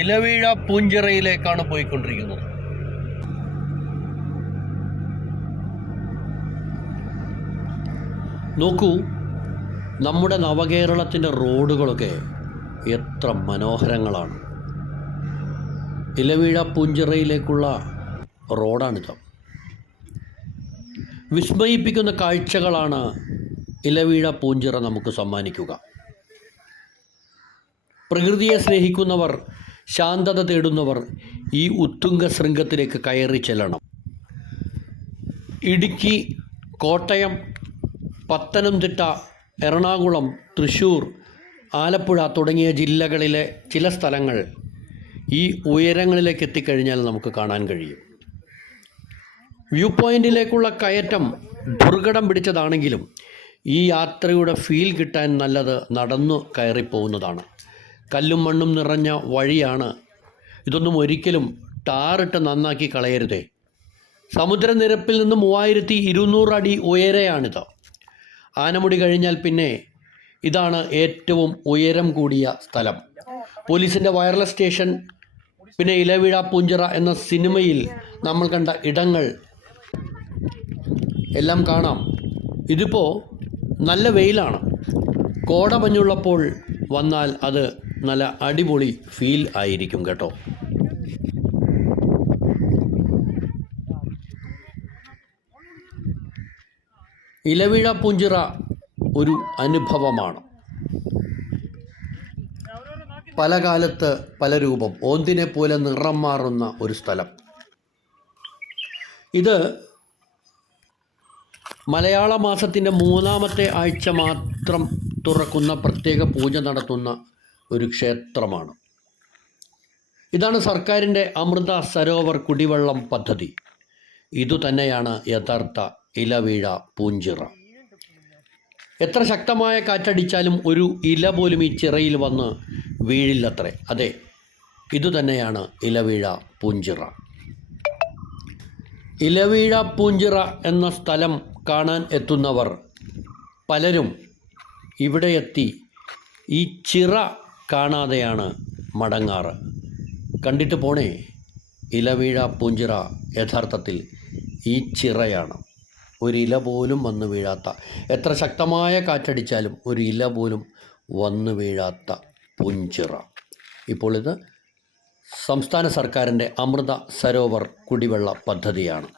ഇലവീഴ പൂഞ്ചിറയിലേക്കാണ് പോയിക്കൊണ്ടിരിക്കുന്നത്. നോക്കൂ, നമ്മുടെ നവകേരളത്തിൻ്റെ റോഡുകളൊക്കെ എത്ര മനോഹരങ്ങളാണ്. ഇലവീഴ പൂഞ്ചിറയിലേക്കുള്ള റോഡാണിത്. വിസ്മയിപ്പിക്കുന്ന കാഴ്ചകളാണ് ഇലവീഴ പൂഞ്ചിറ നമുക്ക് സമ്മാനിക്കുക. പ്രകൃതിയെ സ്നേഹിക്കുന്നവർ, ശാന്തത തേടുന്നവർ ഈ ഉത്തുംഗ ശൃംഗത്തിലേക്ക് കയറി ചെല്ലണം. ഇടുക്കി, കോട്ടയം, പത്തനംതിട്ട, എറണാകുളം, തൃശ്ശൂർ, ആലപ്പുഴ തുടങ്ങിയ ജില്ലകളിലെ ചില സ്ഥലങ്ങൾ ഈ ഉയരങ്ങളിലേക്ക് എത്തിക്കഴിഞ്ഞാൽ നമുക്ക് കാണാൻ കഴിയും. വ്യൂ പോയിൻറ്റിലേക്കുള്ള കയറ്റം ദുർഘടം പിടിച്ചതാണെങ്കിലും ഈ യാത്രയുടെ ഫീൽ കിട്ടാൻ നല്ലത് നടന്നു കയറിപ്പോകുന്നതാണ്. കല്ലും മണ്ണും നിറഞ്ഞ വഴിയാണ്. ഇതൊന്നും ഒരിക്കലും ടാറിട്ട് നന്നാക്കി കളയരുതേ. സമുദ്രനിരപ്പിൽ നിന്ന് 3200 അടി ഉയരെയാണിത്. ആനമുടി കഴിഞ്ഞാൽ പിന്നെ ഇതാണ് ഏറ്റവും ഉയരം കൂടിയ സ്ഥലം. പോലീസിൻ്റെ വയർലെസ് സ്റ്റേഷൻ, പിന്നെ ഇലവീഴ പൂഞ്ചിറ എന്ന സിനിമയിൽ നമ്മൾ കണ്ട ഇടങ്ങൾ എല്ലാം കാണാം. ഇതിപ്പോൾ നല്ല വെയിലാണ്. കോടമഞ്ഞുള്ളപ്പോൾ വന്നാൽ അത് നല്ല അടിപൊളി ഫീൽ ആയിരിക്കും കേട്ടോ. ഇലവീഴ പൂഞ്ചിറ ഒരു അനുഭവമാണ്. പല കാലത്ത് പല രൂപം, ഓന്തിനെ പോലെ നിറം മാറുന്ന ഒരു സ്ഥലം. ഇത് മലയാള മാസത്തിൻ്റെ 3-ാമത്തെ ആഴ്ച മാത്രം തുറക്കുന്ന പ്രത്യേക പൂജ നടത്തുന്ന ഒരു ക്ഷേത്രമാണ്. ഇതാണ് സർക്കാരിൻ്റെ അമൃത സരോവർ കുടിവെള്ളം പദ്ധതി. ഇതുതന്നെയാണ് യഥാർത്ഥ ഇലവീഴ പൂഞ്ചിറ. എത്ര ശക്തമായ കാറ്റടിച്ചാലും ഒരു ഇല പോലും ഈ ചിറയിൽ വന്ന് വീഴില്ലത്രേ. അതെ, ഇതുതന്നെയാണ് ഇലവീഴ പൂഞ്ചിറ. ഇലവീഴ പൂഞ്ചിറ എന്ന സ്ഥലം കാണാൻ എത്തുന്നവർ പലരും ഇവിടെ എത്തി ഈ ചിറ കാണാതെയാണ് മടങ്ങാറ്. കണ്ടിട്ട് പോണേ, ഇലവീഴ പൂഞ്ചിറ യഥാർത്ഥത്തിൽ ഈ ചിറയാണ്. ഒരു ഇല പോലും വന്നു വീഴാത്ത, എത്ര ശക്തമായ കാറ്റടിച്ചാലും ഒരു ഇല പോലും വന്നു വീഴാത്ത പൂഞ്ചിറ. ഇപ്പോൾ ഇത് സംസ്ഥാന സർക്കാരിൻ്റെ അമൃത സരോവർ കുടിവെള്ള പദ്ധതിയാണ്.